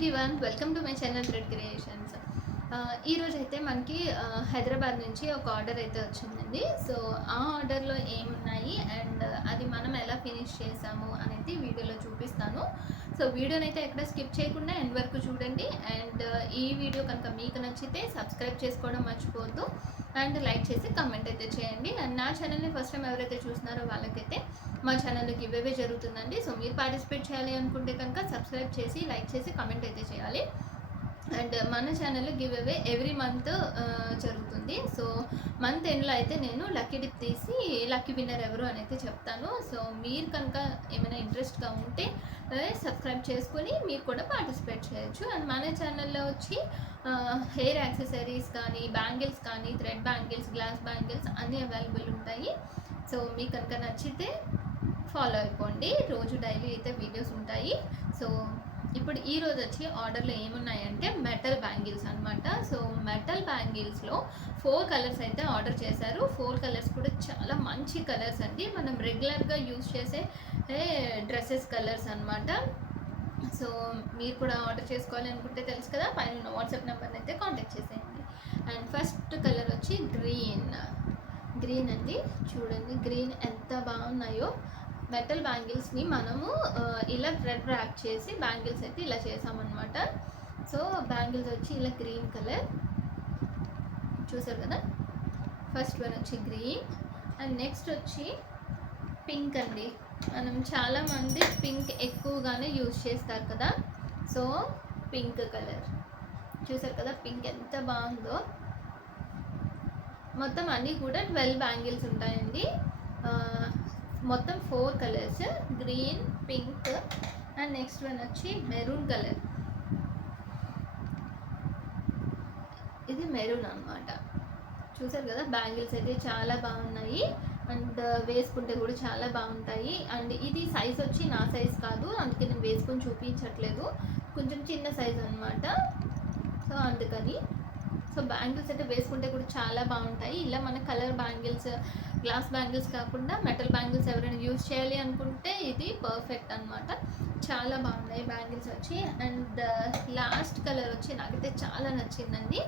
Everyone, welcome to my channel thread creations. ఈరోజు అయితే మనకి హైదరాబాద్ నుంచి ఒక ఆర్డర్ అయితే వచ్చిందండి. సో ఆ ఆర్డర్లో ఏమున్నాయి అండ్ అది మనం ఎలా ఫినిష్ చేసాము అనేది వీడియోలో చూపిస్తాను. సో వీడియోని అయితే ఎక్కడ స్కిప్ చేయకుండా ఎండ్ వరకు చూడండి. అండ్ ఈ వీడియో కనుక మీకు నచ్చితే సబ్స్క్రైబ్ చేసుకోవడం మర్చిపోవద్దు అండ్ లైక్ చేసి కమెంట్ అయితే చేయండి. అండ్ నా ఛానల్ని ఫస్ట్ టైం ఎవరైతే చూస్తున్నారో వాళ్ళకైతే మా ఛానల్లో గివ్ అవే జరుగుతుందండి. సో మీరు పార్టిసిపేట్ చేయాలి అనుకుంటే కనుక సబ్స్క్రైబ్ చేసి లైక్ చేసి కమెంట్ అయితే చేయాలి. అండ్ మన ఛానల్లో గివ్ అవే ఎవ్రీ మంత్ జరుగుతుంది. సో మంత్ ఎండ్లో అయితే నేను లక్కీ డిప్ తీసి లక్కీ విన్నర్ ఎవరు అని అయితే చెప్తాను. సో మీరు కనుక ఏమైనా ఇంట్రెస్ట్గా ఉంటే సబ్స్క్రైబ్ చేసుకొని మీరు కూడా పార్టిసిపేట్ చేయొచ్చు. అండ్ మన ఛానల్లో వచ్చి హెయిర్ యాక్సెసరీస్ కానీ, బ్యాంగిల్స్ కానీ, థ్రెడ్ బ్యాంగిల్స్, గ్లాస్ బ్యాంగిల్స్ అన్నీ అవైలబుల్ ఉంటాయి. సో మీకు కనుక నచ్చితే ఫాలో అయిపోండి. రోజు డైలీ అయితే వీడియోస్ ఉంటాయి. సో ఇప్పుడు ఈరోజు వచ్చి ఆర్డర్లో ఏమున్నాయంటే మెటల్ బ్యాంగిల్స్ అనమాట. సో మెటల్ బ్యాంగిల్స్లో 4 కలర్స్ అయితే ఆర్డర్ చేశారు. 4 కలర్స్ కూడా చాలా మంచి కలర్స్ అండి. మనం రెగ్యులర్గా యూజ్ చేసే డ్రెస్సెస్ కలర్స్ అనమాట. సో మీరు కూడా ఆర్డర్ చేసుకోవాలి అనుకుంటే తెలుసు కదా, పైన ఉన్న వాట్సాప్ నెంబర్ని అయితే కాంటాక్ట్ చేసేయండి. అండ్ ఫస్ట్ కలర్ వచ్చి గ్రీన్ అండి. చూడండి గ్రీన్ ఎంత బాగున్నాయో. మెటల్ బ్యాంగిల్స్ని మనము ఇలా థ్రెడ్ ర్యాప్ చేసి బ్యాంగిల్స్ అయితే ఇలా చేసామన్నమాట. సో బ్యాంగిల్స్ వచ్చి ఇలా గ్రీన్ కలర్ చూసారు కదా. ఫస్ట్ వన్ వచ్చి గ్రీన్ అండ్ నెక్స్ట్ వచ్చి పింక్ అండి. మనం చాలామంది పింక్ ఎక్కువగానే యూజ్ చేస్తారు కదా. సో పింక్ కలర్ చూసారు కదా, పింక్ ఎంత బాగుందో. మొత్తం అన్నీ కూడా 12 బ్యాంగిల్స్ ఉంటాయండి. మొత్తం 4 colours, green, pink and next one వచ్చి మెరూన్ కలర్. ఇది మెరూన్ అనమాట. చూసారు కదా, బ్యాంగిల్స్ అయితే చాలా బాగున్నాయి అండ్ వేసుకుంటే కూడా చాలా బాగుంటాయి. అండ్ ఇది సైజ్ వచ్చి నా సైజ్ కాదు, అందుకే నేను వేసుకొని చూపించట్లేదు. కొంచెం చిన్న సైజ్ అనమాట. సో అందుకని సో బ్యాంగిల్స్ అయితే వేసుకుంటే కూడా చాలా బాగుంటాయి. ఇలా మన కలర్ బ్యాంగిల్స్, గ్లాస్ బ్యాంగిల్స్ కాకుండా మెటల్ బ్యాంగిల్స్ ఎవరైనా యూజ్ చేయాలి అనుకుంటే ఇది పర్ఫెక్ట్ అనమాట. చాలా బాగున్నాయి బ్యాంగిల్స్ వచ్చి. అండ్ లాస్ట్ కలర్ వచ్చి నాకైతే చాలా నచ్చిందండి.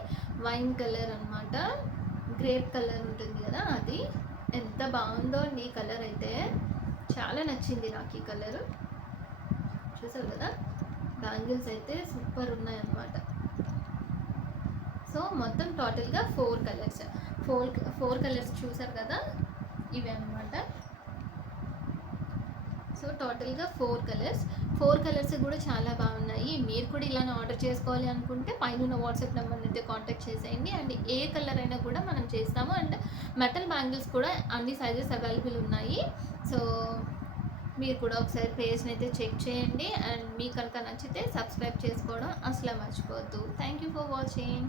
వైన్ కలర్ అనమాట. గ్రేప్ కలర్ ఉంటుంది కదా, అది ఎంత బాగుందో అండి. ఈ కలర్ అయితే చాలా నచ్చింది నాకు. ఈ కలర్ చూసారు కదా, బ్యాంగిల్స్ అయితే సూపర్ ఉన్నాయన్నమాట. సో మొత్తం టోటల్గా 4 కలర్స్, 4 కలర్స్ చూసారు కదా, ఇవి అనమాట. సో టోటల్గా 4 కలర్స్ కూడా చాలా బాగున్నాయి. మీరు కూడా ఇలానే ఆర్డర్ చేసుకోవాలి అనుకుంటే పైన ఉన్న వాట్సాప్ నెంబర్ని అయితే కాంటాక్ట్ చేసేయండి. అండ్ ఏ కలర్ అయినా కూడా మనం చేస్తాము. అండ్ మెటల్ బ్యాంగిల్స్ కూడా అన్ని సైజెస్ అవైలబుల్ ఉన్నాయి. సో మీరు కూడా ఒకసారి పేజ్ని అయితే చెక్ చేయండి. అండ్ మీకు కనుక నచ్చితే సబ్స్క్రైబ్ చేసుకోవడం అసలు మర్చిపోవద్దు. Thank you for watching.